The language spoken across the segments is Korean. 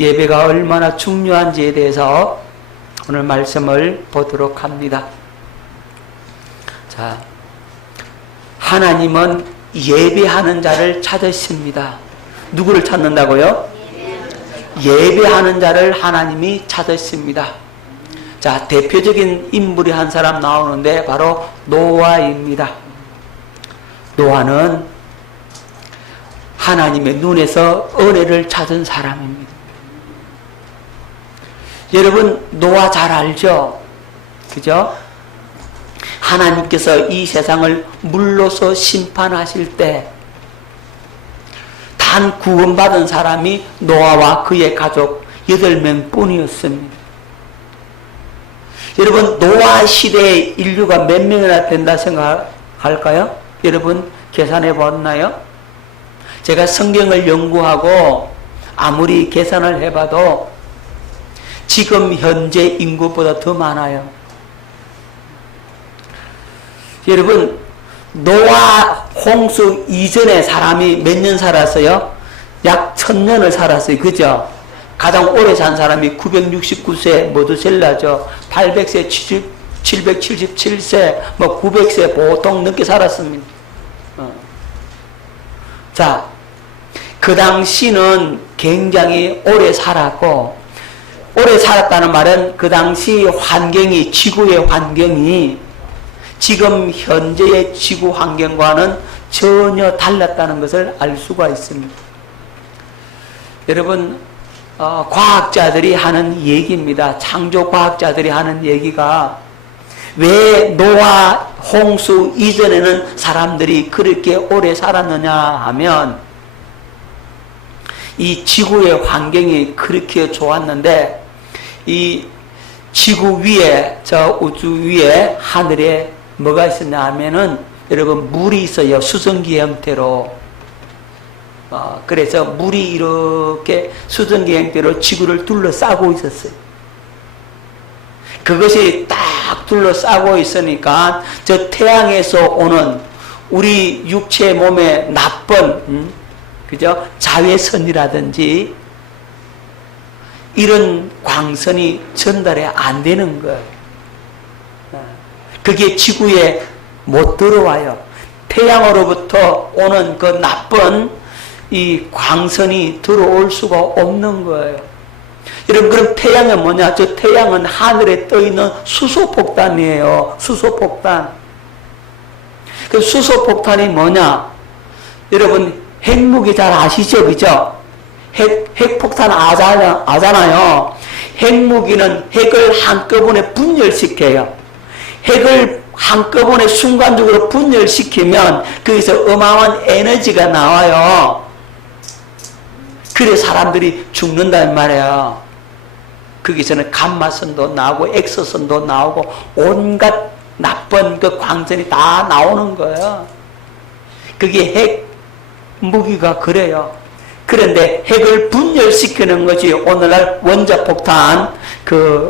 예배가 얼마나 중요한지에 대해서 오늘 말씀을 보도록 합니다. 자, 하나님은 예배하는 자를 찾으십니다. 누구를 찾는다고요? 예배하는 자를 하나님이 찾으십니다. 자, 대표적인 인물이 한 사람 나오는데 바로 노아입니다. 노아는 하나님의 눈에서 은혜를 찾은 사람입니다. 여러분, 노아 잘 알죠? 그죠? 하나님께서 이 세상을 물로서 심판하실 때 단 구원받은 사람이 노아와 그의 가족 8명 뿐이었습니다. 여러분, 노아 시대의 인류가 몇 명이나 된다 생각할까요? 여러분, 계산해 봤나요? 제가 성경을 연구하고 아무리 계산을 해봐도 지금 현재 인구보다 더 많아요. 여러분, 노아 홍수 이전에 사람이 몇 년 살았어요? 약 1000년을 살았어요. 그죠? 가장 오래 산 사람이 969세 모두셀라죠. 800세, 777세, 900세 보통 넘게 살았습니다. 자, 그 당시는 굉장히 오래 살았고, 오래 살았다는 말은 그 당시 환경이, 지구의 환경이 지금 현재의 지구 환경과는 전혀 달랐다는 것을 알 수가 있습니다. 여러분, 과학자들이 하는 얘기입니다. 창조 과학자들이 하는 얘기가 왜 노아 홍수 이전에는 사람들이 그렇게 오래 살았느냐 하면 이 지구의 환경이 그렇게 좋았는데 이 지구 위에, 저 우주 위에 하늘에 뭐가 있었냐 하면은 여러분, 물이 있어요. 수증기 형태로. 그래서 물이 이렇게 수증기 형태로 지구를 둘러싸고 있었어요. 그것이 딱 둘러싸고 있으니까 저 태양에서 오는 우리 육체 몸에 나쁜 그죠? 자외선이라든지 이런 광선이 전달이 안 되는 거예요. 그게 지구에 못 들어와요. 태양으로부터 오는 그 나쁜 이 광선이 들어올 수가 없는 거예요. 여러분, 그럼 태양은 뭐냐? 저 태양은 하늘에 떠 있는 수소폭탄이에요. 수소폭탄. 그 수소폭탄이 뭐냐? 여러분, 핵무기 잘 아시죠? 그죠? 핵폭탄 아잖아요. 핵무기는 핵을 한꺼번에 분열시켜요. 핵을 한꺼번에 순간적으로 분열시키면 거기서 어마어마한 에너지가 나와요. 그래 사람들이 죽는단 말이에요. 거기서는 감마선도 나오고 엑소선도 나오고 온갖 나쁜 그 광선이 다 나오는 거예요. 그게 핵 무기가 그래요. 그런데 핵을 분열시키는 것이 오늘날 원자폭탄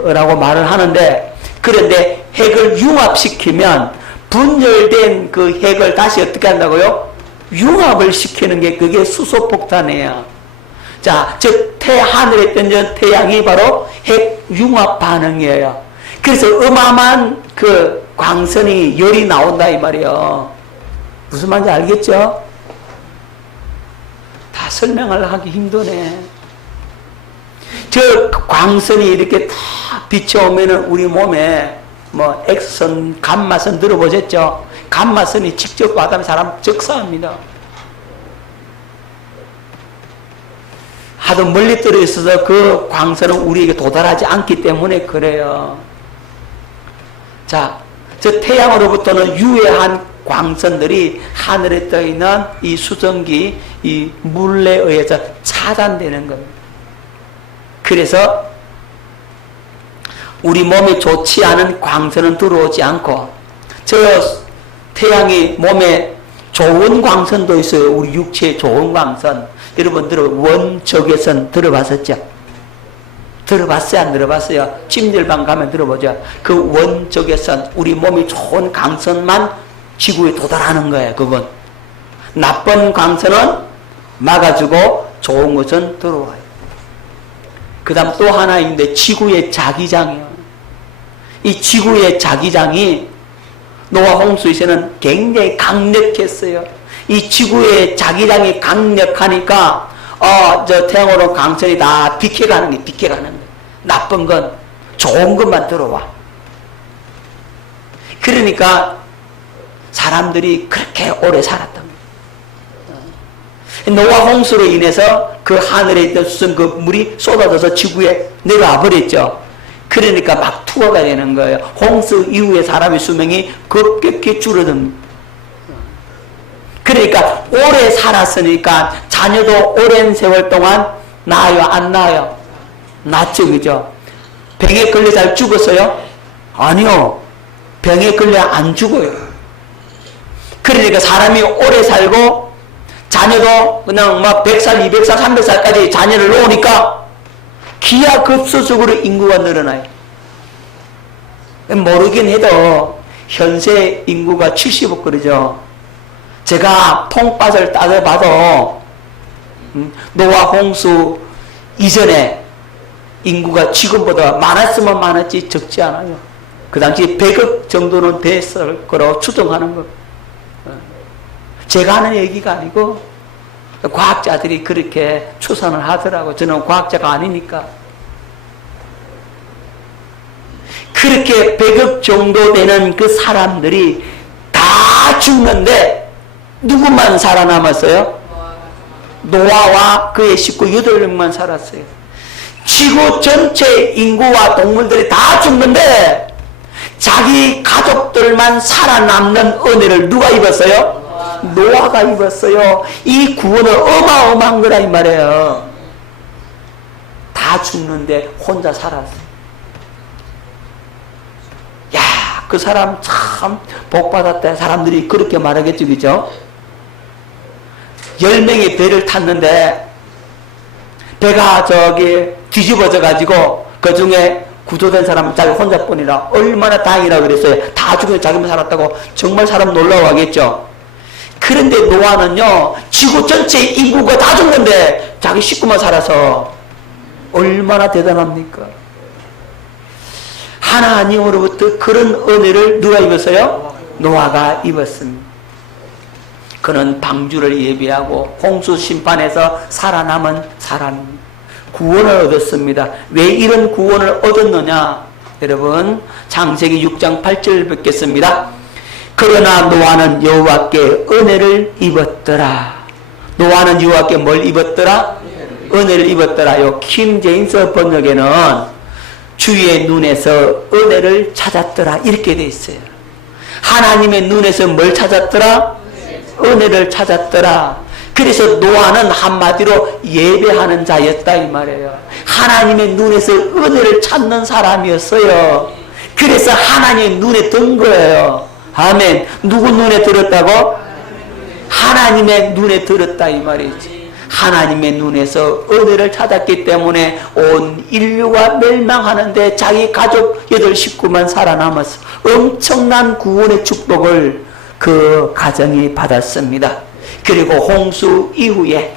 라고 말을 하는데, 그런데 핵을 융합시키면 분열된 그 핵을 다시 어떻게 한다고요? 융합을 시키는 게 그게 수소폭탄이에요. 자, 즉 하늘에 던진 태양이 바로 핵 융합 반응이에요. 그래서 어마어마한 그 광선이 열이 나온다 이 말이에요. 무슨 말인지 알겠죠? 다 설명을 하기 힘드네. 저 광선이 이렇게 다 비춰오면은 우리 몸에 뭐 X선, 감마선 들어보셨죠? 감마선이 직접 와닿으면 사람 적사합니다. 하도 멀리 떨어 있어서 그 광선은 우리에게 도달하지 않기 때문에 그래요. 자, 저 태양으로부터는 유해한 광선들이 하늘에 떠 있는 이 수증기, 이 물에 의해서 차단되는 겁니다. 그래서 우리 몸에 좋지 않은 광선은 들어오지 않고, 저 태양이 몸에 좋은 광선도 있어요. 우리 육체에 좋은 광선. 여러분들 원적외선 들어봤었죠? 들어봤어요? 안 들어봤어요? 찜질방 가면 들어보죠. 그 원적외선, 우리 몸이 좋은 광선만 지구에 도달하는 거예요. 그건 나쁜 광선은 막아주고 좋은 것은 들어와요. 그 다음 또 하나 있는데 지구의 자기장이요. 이 지구의 자기장이 노아 홍수에서는 굉장히 강력했어요. 이 지구의 자기장이 강력하니까 저 태양으로 강선이 다 비켜가는 게 비켜가는 거예요. 나쁜 건 좋은 것만 들어와. 그러니까 사람들이 그렇게 오래 살았던 거예요. 노아 홍수로 인해서 그 하늘에 있던 수증 그 물이 쏟아져서 지구에 내려와 버렸죠. 그러니까 막 투어가 되는 거예요. 홍수 이후에 사람의 수명이 급격히 줄어듭니다. 그러니까 오래 살았으니까 자녀도 오랜 세월 동안 낳아요, 안 낳아요? 낳죠, 그죠? 병에 걸려 잘 죽었어요? 아니요. 병에 걸려 안 죽어요. 그러니까 사람이 오래 살고 자녀도 그냥 막 100살, 200살, 300살까지 자녀를 놓으니까 기하급수적으로 인구가 늘어나요. 모르긴 해도 현재 인구가 70억 그러죠. 제가 통밭을 따져봐도 노아 홍수 이전에 인구가 지금보다 많았으면 많았지 적지 않아요. 그 당시 100억 정도는 됐을 거라고 추정하는 것. 제가 하는 얘기가 아니고 과학자들이 그렇게 추산을 하더라고. 저는 과학자가 아니니까. 그렇게 100억 정도 되는 그 사람들이 다 죽는데 누구만 살아남았어요? 노아와 그의 식구 8명만 살았어요. 지구 전체 인구와 동물들이 다 죽는데 자기 가족들만 살아남는 은혜를 누가 입었어요? 노아가 입었어요. 이 구원은 어마어마한 거라 이 말이에요. 다 죽는데 혼자 살았어요. 야, 그 사람 참 복받았다. 사람들이 그렇게 말하겠죠, 그죠? 10명이 배를 탔는데 배가 뒤집어져 가지고 그 중에 구조된 사람은 자기 혼자뿐이라 얼마나 다행이라 그랬어요. 다 죽어서 자기만 살았다고 정말 사람 놀라워하겠죠. 그런데 노아는요, 지구 전체 인구가 다 죽는데 자기 식구만 살아서 얼마나 대단합니까? 하나님으로부터 그런 은혜를 누가 입었어요? 노아가 입었습니다. 그는 방주를 예비하고 홍수 심판에서 살아남은 사람입니다. 구원을 얻었습니다. 왜 이런 구원을 얻었느냐? 여러분, 창세기 6장 8절 뵙겠습니다. 그러나 노아는 여호와께 은혜를 입었더라. 노아는 여호와께 뭘 입었더라? 은혜를 입었더라요. 킹 제임스 번역에는 주의 눈에서 은혜를 찾았더라 이렇게 돼 있어요. 하나님의 눈에서 뭘 찾았더라? 은혜를 찾았더라. 그래서 노아는 한마디로 예배하는 자였다 이 말이에요. 하나님의 눈에서 은혜를 찾는 사람이었어요. 그래서 하나님의 눈에 든 거예요. 아멘. 누구 눈에 들었다고? 하나님의 눈에 들었다 이 말이지. 하나님의 눈에서 은혜를 찾았기 때문에 온 인류가 멸망하는데 자기 가족 8식구만 살아남았어. 엄청난 구원의 축복을 그 가정이 받았습니다. 그리고 홍수 이후에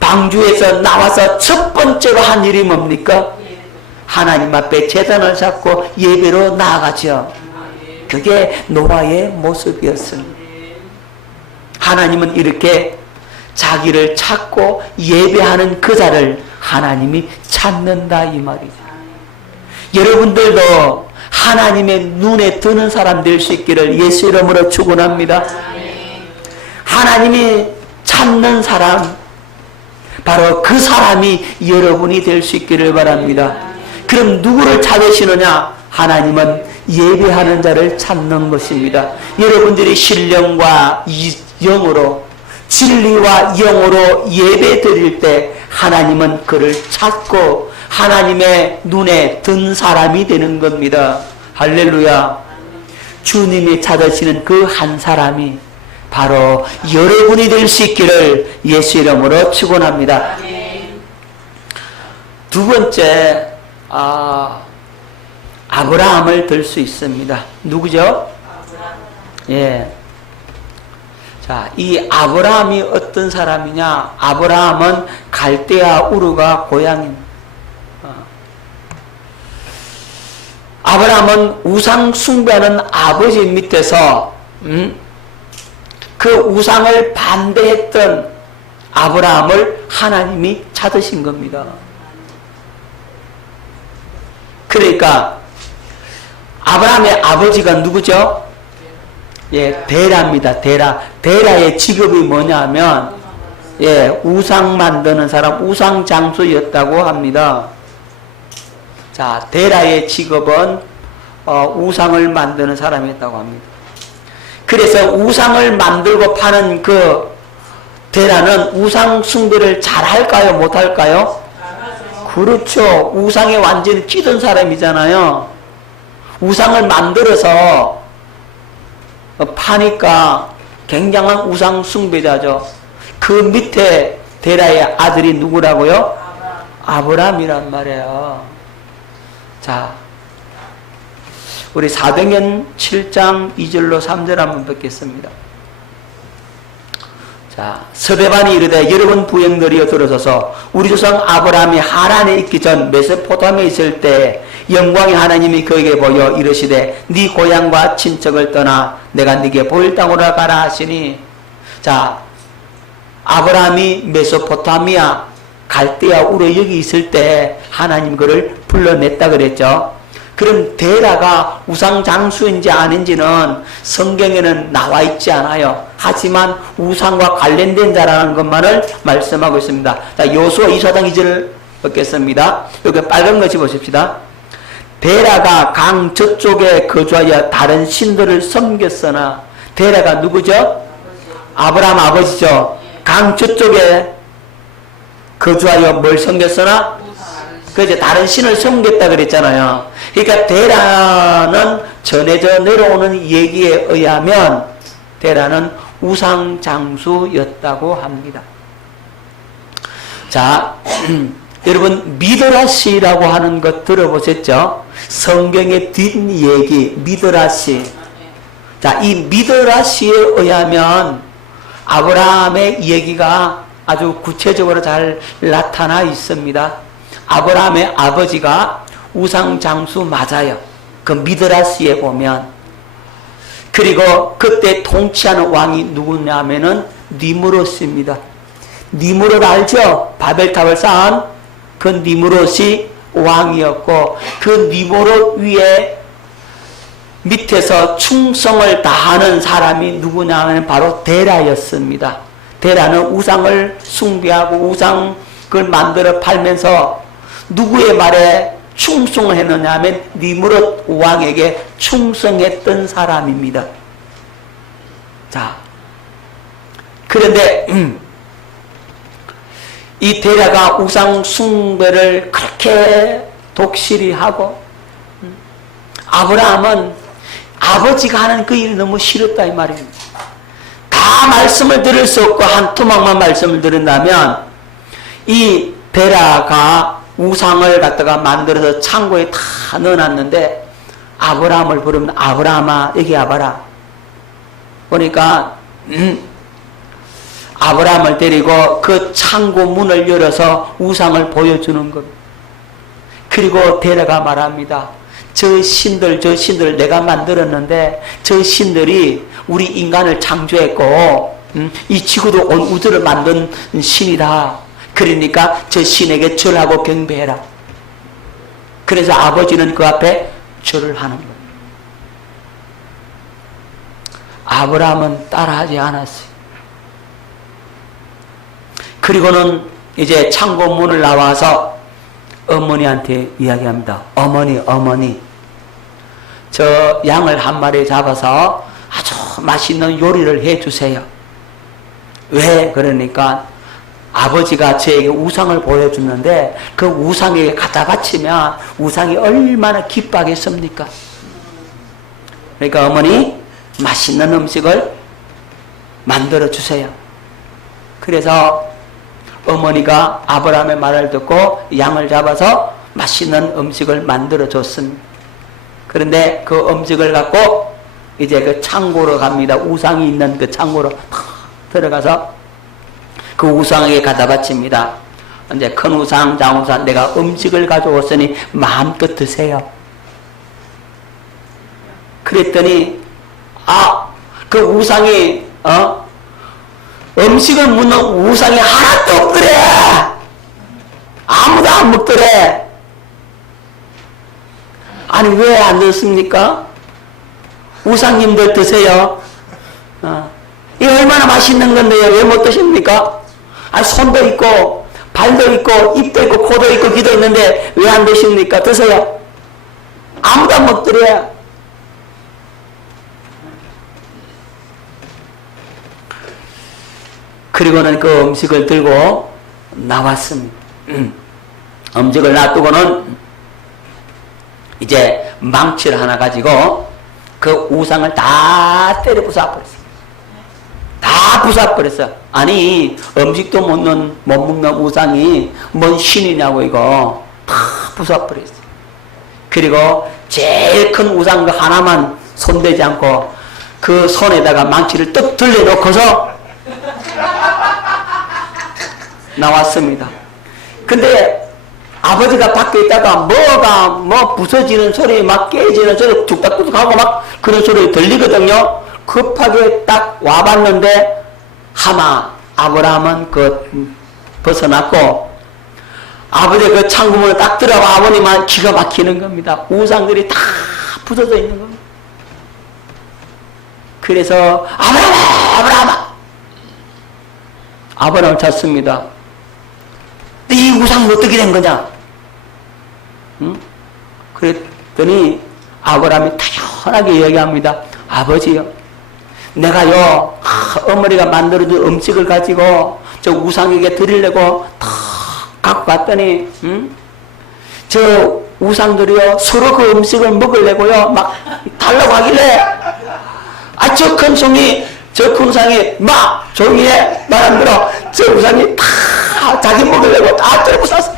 방주에서 나와서 첫 번째로 한 일이 뭡니까? 하나님 앞에 제단을 잡고 예배로 나아가죠. 그게 노아의 모습이었습니다. 하나님은 이렇게 자기를 찾고 예배하는 그 자를 하나님이 찾는다 이 말이죠. 여러분들도 하나님의 눈에 드는 사람 될 수 있기를 예수 이름으로 축원합니다. 하나님이 찾는 사람, 바로 그 사람이 여러분이 될 수 있기를 바랍니다. 그럼 누구를 찾으시느냐? 하나님은 예배하는 자를 찾는 것입니다. 여러분들이 신령과 영으로, 진리와 영으로 예배 드릴 때 하나님은 그를 찾고 하나님의 눈에 든 사람이 되는 겁니다. 할렐루야. 주님이 찾으시는 그 한 사람이 바로 여러분이 될 수 있기를 예수 이름으로 축원합니다. 두 번째, 아브라함을 들 수 있습니다. 누구죠? 예. 자, 이 아브라함이 어떤 사람이냐? 아브라함은 갈대아 우르가 고향입니다. 아브라함은 우상 숭배하는 아버지 밑에서 그 우상을 반대했던 아브라함을 하나님이 찾으신 겁니다. 그러니까 아브라함의 아버지가 누구죠? 예, 데라입니다. 데라의 직업이 뭐냐면 우상 만드는 사람, 우상 장수였다고 합니다. 자, 데라의 직업은 우상을 만드는 사람이었다고 합니다. 그래서 우상을 만들고 파는 그 데라는 우상 숭배를 잘할까요? 못할까요? 그렇죠. 우상에 완전히 찌든 사람이잖아요. 우상을 만들어서 파니까 굉장한 우상 숭배자죠. 그 밑에 데라의 아들이 누구라고요? 아브라함이란 말이에요. 자, 우리 사도행전 7장 2절로 3절 한번 뵙겠습니다. 자, 서대반이 이르되 여러분 부형들이여 들어서서 우리 조상 아브라함이 하란에 있기 전 메소포타미아에 있을 때 영광의 하나님이 그에게 보여 이르시되 네 고향과 친척을 떠나 내가 네게 보일 땅으로 가라 하시니, 자, 아브라함이 메소포타미아 갈대아 우르 여기 있을 때 하나님 그를 불러냈다 그랬죠. 그럼 데라가 우상 장수인지 아닌지는 성경에는 나와 있지 않아요. 하지만 우상과 관련된 자라는 것만을 말씀하고 있습니다. 자, 요수아 2사장 2절을 읽겠습니다. 여기 빨간 것이 보십시다. 데라가 강 저쪽에 거주하여 다른 신들을 섬겼으나, 데라가 누구죠? 아브라함 아버지죠. 강 저쪽에 거주하여 뭘 섬겼으나? 그래서 다른 신을 섬겼다 그랬잖아요. 그러니까 데라는 전해져 내려오는 얘기에 의하면 데라는 우상 장수였다고 합니다. 자, 여러분 미드라시라고 하는 것 들어보셨죠? 성경의 뒷얘기 미드라시. 자, 이 미드라시에 의하면 아브라함의 얘기가 아주 구체적으로 잘 나타나 있습니다. 아브라함의 아버지가 우상 장수 맞아요. 그 미드라시에 보면. 그리고 그때 통치하는 왕이 누구냐면은 니므롯입니다. 니므롯 알죠? 바벨탑을 쌓은 그 니므롯이 왕이었고, 그 니므롯 위에 밑에서 충성을 다하는 사람이 누구냐면 바로 데라였습니다. 데라는 우상을 숭배하고 우상을 만들어 팔면서 누구의 말에 충성을 했느냐 하면 니므롯 왕에게 충성했던 사람입니다. 자, 그런데 이 데라가 우상 숭배를 그렇게 독실히 하고, 아브라함은 아버지가 하는 그 일이 너무 싫었다 이 말입니다. 다 말씀을 들을 수 없고 한 토막만 말씀을 들은다면, 이 데라가 우상을 갖다가 만들어서 창고에 다 넣어놨는데 아브라함을 부르면 아브라함아 여기 와봐라. 보니까 아브라함을 데리고 그 창고 문을 열어서 우상을 보여주는 겁니다. 그리고 데라가 말합니다. 저 신들 내가 만들었는데 저 신들이 우리 인간을 창조했고 이 지구도 온 우주를 만든 신이다. 그러니까 저 신에게 절하고 경배해라. 그래서 아버지는 그 앞에 절을 하는 거예요. 아브라함은 따라하지 않았어요. 그리고는 이제 창고 문을 나와서 어머니한테 이야기합니다. 어머니 저 양을 한 마리 잡아서 아주 맛있는 요리를 해주세요. 왜? 그러니까 아버지가 저에게 우상을 보여주는데 그 우상에게 갖다 바치면 우상이 얼마나 기뻐하겠습니까? 그러니까 어머니 맛있는 음식을 만들어 주세요. 그래서 어머니가 아브라함의 말을 듣고 양을 잡아서 맛있는 음식을 만들어 줬습니다. 그런데 그 음식을 갖고 이제 그 창고로 갑니다. 우상이 있는 그 창고로 들어가서 그 우상에게 갖다 바칩니다. 이제 큰 우상, 장우상, 내가 음식을 가져왔으니 마음껏 드세요. 그랬더니, 그 우상이, 음식을 묻는 우상이 하나도 없더래! 아무도 안 먹더래! 아니, 왜 안 드십니까? 우상님들 드세요. 이거 얼마나 맛있는 건데요. 왜 못 드십니까? 아니, 손도 있고, 발도 있고, 입도 있고, 코도 있고, 귀도 있는데, 왜 안 드십니까? 드세요. 아무도 안 먹더래. 그리고는 그 음식을 들고 나왔습니다. 음식을 놔두고는 이제 망치를 하나 가지고 그 우상을 다 때려 부숴버렸어. 다 부숴버렸어. 아니, 음식도 못 먹는 우상이 뭔 신이냐고, 이거. 다 부숴버렸어. 그리고 제일 큰 우상 그 하나만 손대지 않고 그 손에다가 망치를 떡 들려놓고서 나왔습니다. 근데 아버지가 밖에 있다가 뭐가 부서지는 소리, 막 깨지는 소리, 툭닥툭닥 하고 막 그런 소리 들리거든요. 급하게 딱 와봤는데 하마 아브라함은 벗어났고 아버지 그 창구문을 딱 들어가 아버님만 기가 막히는 겁니다. 우상들이 다 부서져 있는 겁니다. 그래서 아브라함을 찾습니다. 이 우상은 어떻게 된 거냐? 그랬더니 아브라함이 타연하게 얘기합니다. 아버지요, 내가요 어머니가 만들어준 음식을 가지고 저 우상에게 드리려고 다 갖고 갔더니 저 우상들이요 서로 그 음식을 먹으려고요 막 달라고 하길래 저 큰 송이 저 큰 우상이 막 조용히 해 말 안 들어. 저 우상이 다 자기 먹으려고 다 들고 쌌어.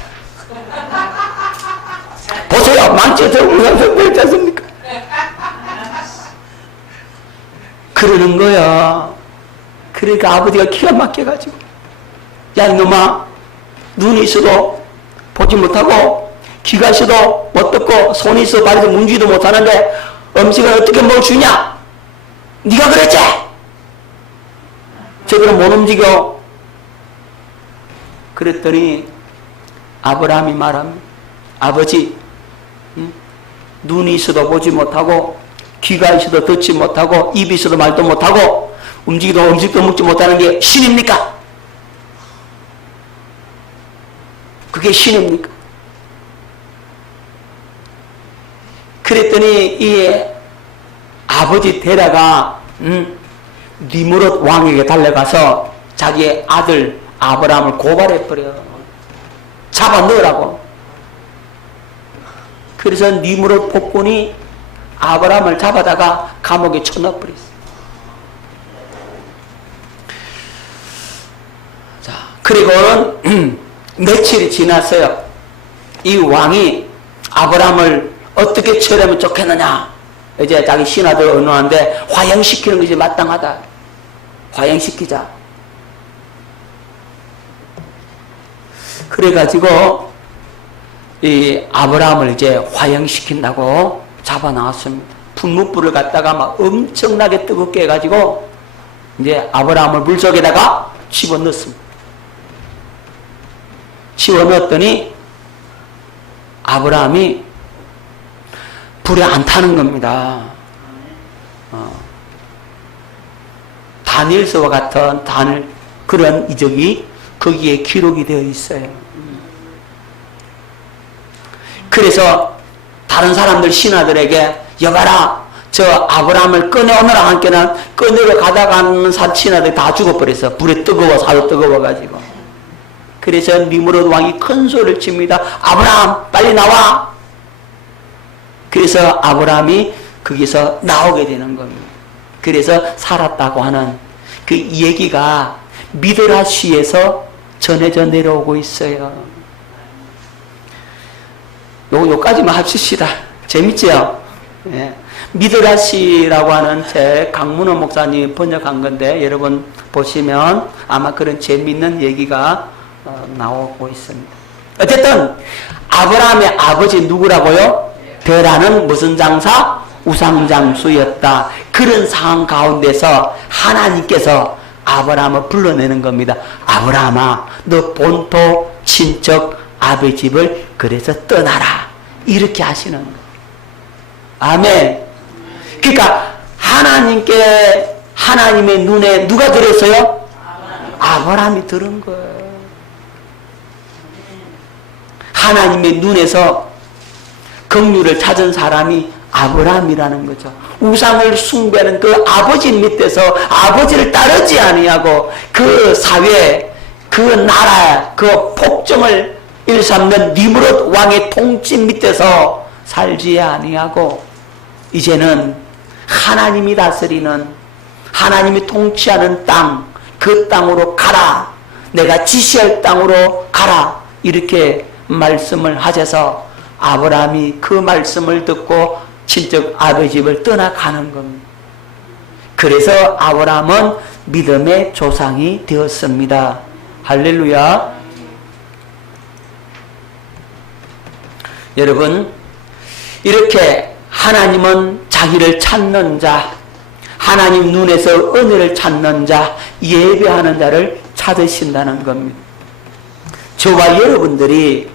보세요, 망치 저 우상 선배지 않습니까? 그러는 거야. 그러니까 아버지가 기가 막혀가지고, 야 이놈아, 눈이 있어도 보지 못하고 귀가 있어도 못 듣고 손이 있어 발이 문지도 못하는데 음식을 어떻게 뭘 주냐? 네가 그랬지? 제대로 못 움직여. 그랬더니 아브라함이 말합니다. 아버지, 눈이 있어도 보지 못하고 귀가 있어도 듣지 못하고 입이 있어도 말도 못하고 움직이도 음식도 먹지 못하는 게 신입니까? 그게 신입니까? 그랬더니 이 아버지 데라가 니므롯 왕에게 달려가서 자기의 아들 아브라함을 고발해버려. 잡아 넣으라고. 그래서 니므롯 폭군이 아브라함을 잡아다가 감옥에 쳐넣어버렸어. 자, 그리고는 며칠이 지났어요. 이 왕이 아브라함을 어떻게 처리하면 좋겠느냐. 이제 자기 신하들 의논하는데 화형시키는 것이 마땅하다. 화형시키자. 그래가지고 이 아브라함을 이제 화형시킨다고 잡아 나왔습니다. 분무불을 갖다가 막 엄청나게 뜨겁게 해가지고 이제 아브라함을 물속에다가 집어넣습니다. 집어넣었더니 아브라함이 불에 안 타는 겁니다. 다니엘서와 같은 그런 이적이 거기에 기록이 되어 있어요. 그래서 다른 사람들 신하들에게 여봐라, 저 아브라함을 꺼내오느라 함께는 꺼내러 가다가는 신하들이 다 죽어버렸어. 불에 뜨거워서 하도 뜨거워가지고. 그래서 니므롯 왕이 큰 소리를 칩니다. 아브라함 빨리 나와. 그래서 아브라함이 거기서 나오게 되는 겁니다. 그래서 살았다고 하는 그 얘기가 미드라시에서 전해져 내려오고 있어요. 요까지만 합시다. 재밌죠? 예. 미드라시라고 하는 책 강문호 목사님 번역한 건데 여러분 보시면 아마 그런 재밌는 얘기가 나오고 있습니다. 어쨌든 아브라함의 아버지 누구라고요? 데라는 무슨 장사? 우상장수였다. 그런 상황 가운데서 하나님께서 아브라함을 불러내는 겁니다. 아브라함아, 너 본토 친척 아버지 집을 그래서 떠나라. 이렇게 하시는 거예요. 아멘. 그러니까 하나님의 눈에 누가 들었어요? 아브라함이 들은 거예요. 하나님의 눈에서 긍휼을 찾은 사람이 아브라함이라는 거죠. 우상을 숭배하는 그 아버지 밑에서 아버지를 따르지 아니하고 그 사회, 그 나라, 그 폭정을 일삼는 니므롯 왕의 통치 밑에서 살지 아니하고 이제는 하나님이 다스리는, 하나님이 통치하는 땅, 그 땅으로 가라. 내가 지시할 땅으로 가라. 이렇게 말씀을 하셔서 아브라함이 그 말씀을 듣고 친척 아버지 집을 떠나가는 겁니다. 그래서 아브라함은 믿음의 조상이 되었습니다. 할렐루야. 여러분, 이렇게 하나님은 자기를 찾는 자, 하나님 눈에서 은혜를 찾는 자, 예배하는 자를 찾으신다는 겁니다. 저와 여러분들이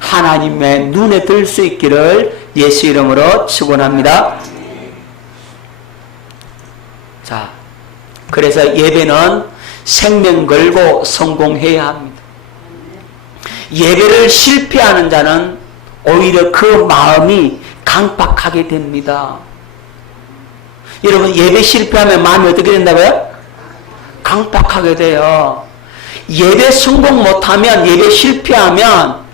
하나님의 눈에 들 수 있기를 예수 이름으로 축원합니다. 자, 그래서 예배는 생명 걸고 성공해야 합니다. 예배를 실패하는 자는 오히려 그 마음이 강팍하게 됩니다. 여러분, 예배 실패하면 마음이 어떻게 된다고요? 강팍하게 돼요. 예배 성공 못하면, 예배 실패하면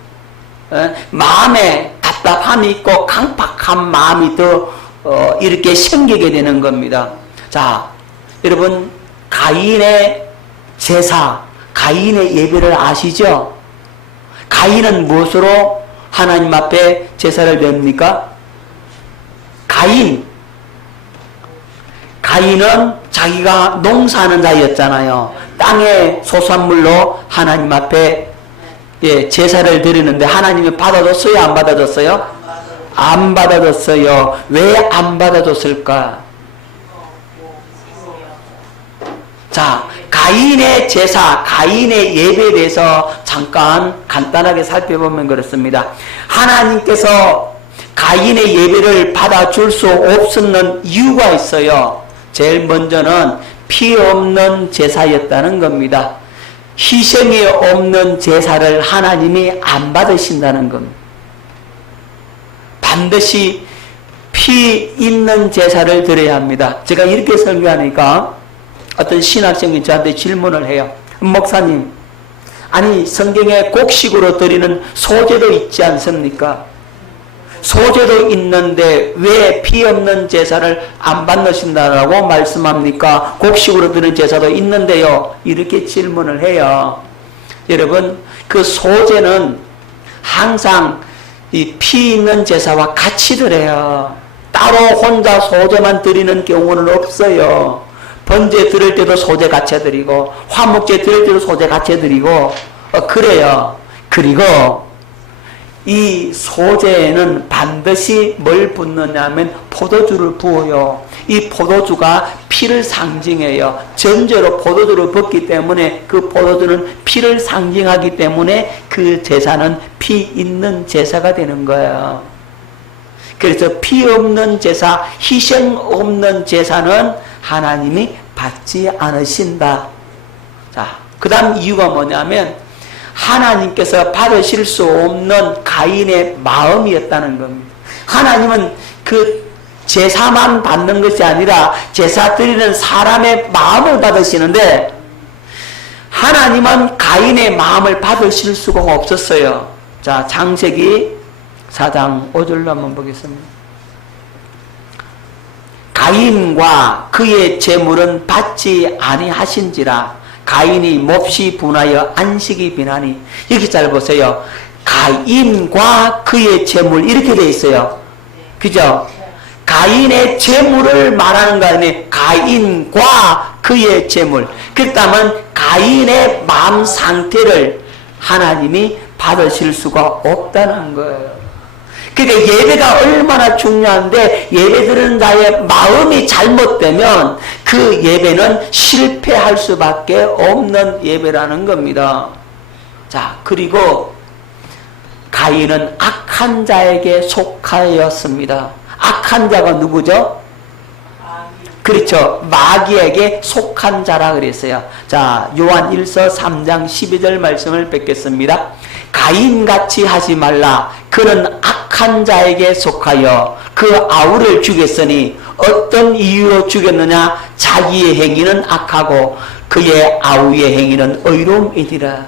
마음에 답답함이 있고 강팍한 마음이 더 이렇게 생기게 되는 겁니다. 자, 여러분, 가인의 제사, 가인의 예배를 아시죠? 가인은 무엇으로 하나님 앞에 제사를 드립니까? 가인은 자기가 농사하는 자였잖아요. 땅의 소산물로 하나님 앞에 제사를 드리는데 하나님이 받아줬어요? 안 받아줬어요? 안 받아줬어요. 왜 안 받아줬을까? 자, 가인의 제사, 가인의 예배에 대해서 잠깐 간단하게 살펴보면 그렇습니다. 하나님께서 가인의 예배를 받아줄 수 없었는 이유가 있어요. 제일 먼저는 피 없는 제사였다는 겁니다. 희생이 없는 제사를 하나님이 안 받으신다는 겁니다. 반드시 피 있는 제사를 드려야 합니다. 제가 이렇게 설교하니까 어떤 신학생이 저한테 질문을 해요. 목사님, 아니 성경에 곡식으로 드리는 소제도 있지 않습니까? 소제도 있는데 왜 피 없는 제사를 안 받으신다라고 말씀합니까? 곡식으로 드리는 제사도 있는데요. 이렇게 질문을 해요. 여러분, 그 소제는 항상 이 피 있는 제사와 같이 드려요. 따로 혼자 소제만 드리는 경우는 없어요. 번제 드릴 때도 소제 같이 드리고 화목제 드릴 때도 소제 같이 드리고 그래요. 그리고 이 소제에는 반드시 뭘 붓느냐 하면 포도주를 부어요. 이 포도주가 피를 상징해요. 전제로 포도주를 붓기 때문에 그 포도주는 피를 상징하기 때문에 그 제사는 피 있는 제사가 되는 거예요. 그래서 피 없는 제사, 희생 없는 제사는 하나님이 받지 않으신다. 자, 그 다음 이유가 뭐냐면 하나님께서 받으실 수 없는 가인의 마음이었다는 겁니다. 하나님은 그 제사만 받는 것이 아니라 제사 드리는 사람의 마음을 받으시는데 하나님은 가인의 마음을 받으실 수가 없었어요. 자, 창세기 4장 5절로 한번 보겠습니다. 가인과 그의 재물은 받지 아니하신지라 가인이 몹시 분하여 안식이 비나니. 여기 잘 보세요. 가인과 그의 재물 이렇게 되어 있어요. 그죠? 가인의 재물을 말하는 거 아니에요. 가인과 그의 재물. 그렇다면 가인의 마음 상태를 하나님이 받으실 수가 없다는 거예요. 그러니까 예배가 얼마나 중요한데, 예배 드리는 자의 마음이 잘못되면 그 예배는 실패할 수밖에 없는 예배라는 겁니다. 자, 그리고 가인은 악한 자에게 속하였습니다. 악한 자가 누구죠? 그렇죠. 마귀에게 속한 자라 그랬어요. 자, 요한 1서 3장 12절 말씀을 뵙겠습니다. 가인같이 하지 말라. 그는 악한 자에게 속하여 그 아우를 죽였으니 어떤 이유로 죽였느냐? 자기의 행위는 악하고 그의 아우의 행위는 의로움이니라.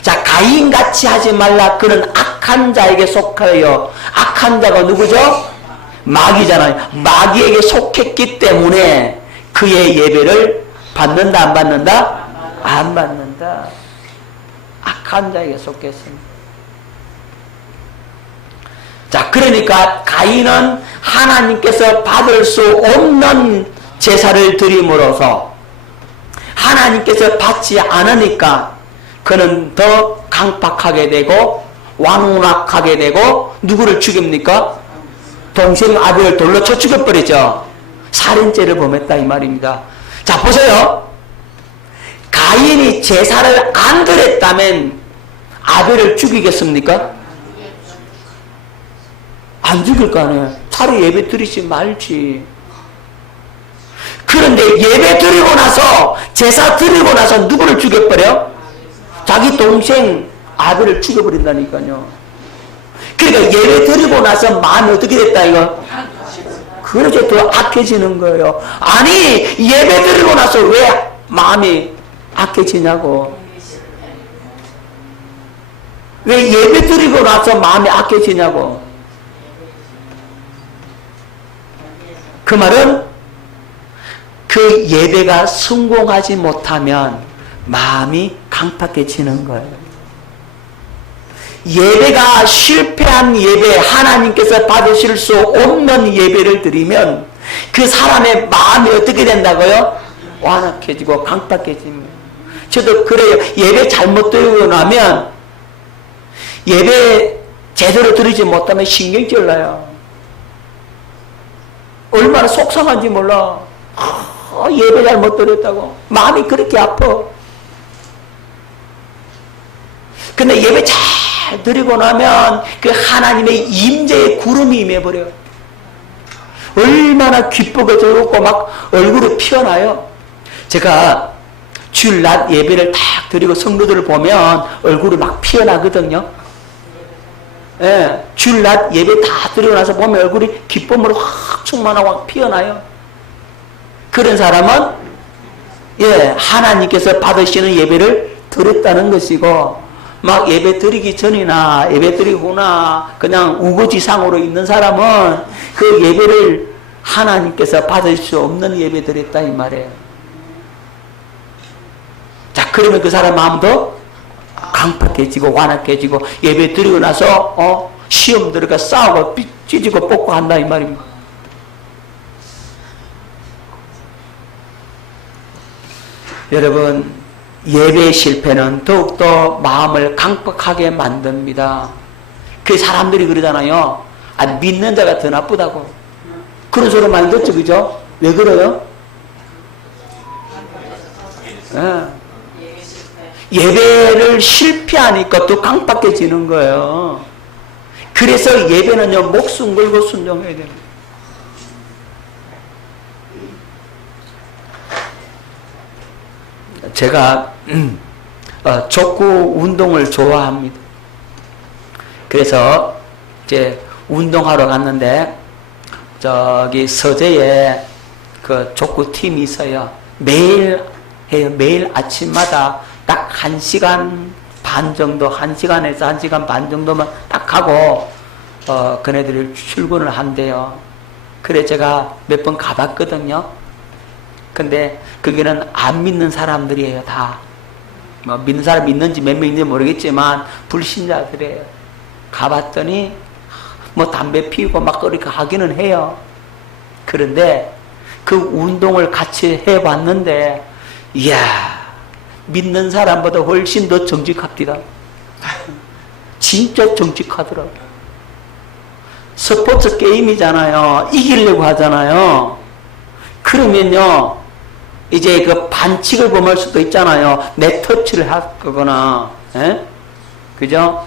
자, 가인같이 하지 말라. 그는 악한 자에게 속하여. 악한 자가 누구죠? 마귀잖아요. 마귀에게 속했기 때문에 그의 예배를 받는다, 안 받는다? 안 받는다. 악한 자에게 속했습니다. 자, 그러니까 가인은 하나님께서 받을 수 없는 제사를 드림으로써 하나님께서 받지 않으니까 그는 더 강팍하게 되고 완악하게 되고 누구를 죽입니까? 동생 아벨을 돌로 쳐 죽여버리죠. 살인죄를 범했다 이 말입니다. 자, 보세요. 가인이 제사를 안 드렸다면 아벨을 죽이겠습니까? 안 죽일 거 아니에요. 차라리 예배 드리지 말지. 그런데 예배 드리고 나서, 제사 드리고 나서 누구를 죽여버려? 자기 동생 아벨을 죽여버린다니까요. 그러니까 예배 드리고 나서 마음이 어떻게 됐다 이거? 그래서 더 악해지는 거예요. 아니, 예배 드리고 나서 왜 마음이 악해지냐고. 왜 예배 드리고 나서 마음이 악해지냐고. 그 말은 그 예배가 성공하지 못하면 마음이 강팍해지는 거예요. 예배가 실패한 예배, 하나님께서 받으실 수 없는 예배를 드리면 그 사람의 마음이 어떻게 된다고요? 완악해지고 강팍해집니다. 저도 그래요. 예배 잘못 드리고 나면 예배 제대로 드리지 못하면 신경질 나요. 얼마나 속상한지 몰라. 예배 잘못 드렸다고 마음이 그렇게 아파. 근데 예배 잘 드리고 나면 그 하나님의 임재의 구름이 임해버려요. 얼마나 기쁘고 즐겁고 막 얼굴이 피어나요. 제가 주일 낮 예배를 딱 드리고 성도들을 보면 얼굴이 막 피어나거든요. 예, 주일 낮 예배 다 드리고 나서 보면 얼굴이 기쁨으로 확 충만하고 확 피어나요. 그런 사람은 예, 하나님께서 받으시는 예배를 드렸다는 것이고, 막 예배 드리기 전이나 예배 드리고나 그냥 우거지상으로 있는 사람은 그 예배를 하나님께서 받을 수 없는 예배 드렸다 이 말이에요. 자, 그러면 그 사람 마음도 강팍해지고 완악해지고 예배 드리고 나서 시험 들어가 싸우고 찢지고 뽑고 한다 이 말입니다. 여러분, 예배 실패는 더욱더 마음을 강팍하게 만듭니다. 그 사람들이 그러잖아요. 아, 믿는 자가 더 나쁘다고. 그런 소리 많이 듣죠, 그죠? 왜 그래요? 예배를 실패하니까 또 강팍해지는 거예요. 그래서 예배는요, 목숨 걸고 순종해야 됩니다. 제가 족구 운동을 좋아합니다. 그래서 이제 운동하러 갔는데 저기 서재에 그 족구 팀이 있어요. 매일 해요. 매일 아침마다 딱 1시간 반 정도, 1시간에서 1시간 반 정도만 딱 하고 그네들이 출근을 한대요. 그래 제가 몇 번 가봤거든요. 근데 거기는 안 믿는 사람들이에요. 다 뭐 믿는 사람 있는지 몇 명 있는지 모르겠지만 불신자들이에요. 가봤더니 뭐 담배 피우고 막 그렇게 하기는 해요. 그런데 그 운동을 같이 해봤는데 이야, 믿는 사람보다 훨씬 더 정직합니다. 진짜 정직하더라고요. 스포츠 게임이잖아요. 이기려고 하잖아요. 그러면요, 이제 그 반칙을 범할 수도 있잖아요. 내 터치를 하거나, 예? 그죠?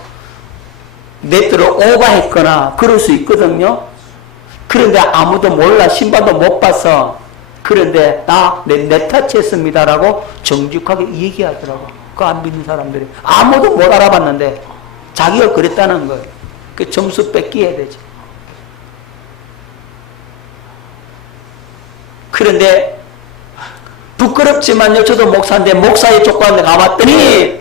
네트를 오버했거나, 그럴 수 있거든요. 그런데 아무도 몰라. 심판도 못 봐서. 그런데 내 터치 했습니다라고 정직하게 얘기하더라고. 그거 안 믿는 사람들이. 아무도 못 알아봤는데, 자기가 그랬다는 거예요. 그 점수 뺏기야 되죠. 그런데 부끄럽지만요, 저도 목사인데 목사의 조건에 가봤더니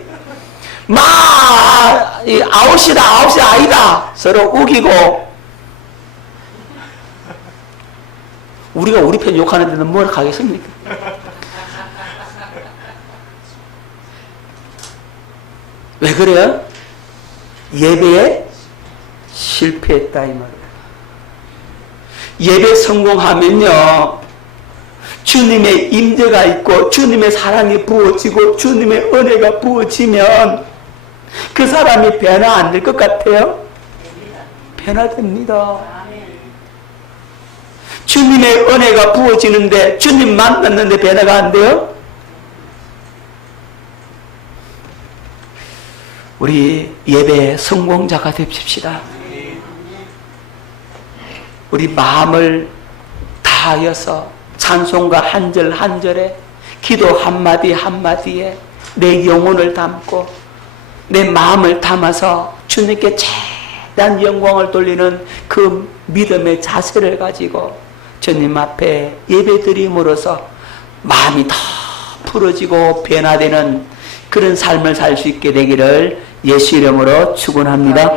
아웃이다 아웃이 아니다 서로 우기고, 우리가 우리 편 욕하는데는 뭘 가겠습니까? 왜 그래요? 예배에 실패했다 이 말이에요. 예배 성공하면요, 주님의 임재가 있고 주님의 사랑이 부어지고 주님의 은혜가 부어지면 그 사람이 변화 안 될 것 같아요? 변화됩니다. 주님의 은혜가 부어지는데 주님 만났는데 변화가 안 돼요? 우리 예배의 성공자가 됩시다. 우리 마음을 다하여서 찬송가 한 절 한 절에, 기도 한마디 한마디에 내 영혼을 담고 내 마음을 담아서 주님께 최대한 영광을 돌리는 그 믿음의 자세를 가지고 주님 앞에 예배드림으로써 마음이 더 풀어지고 변화되는 그런 삶을 살 수 있게 되기를 예수 이름으로 축원합니다.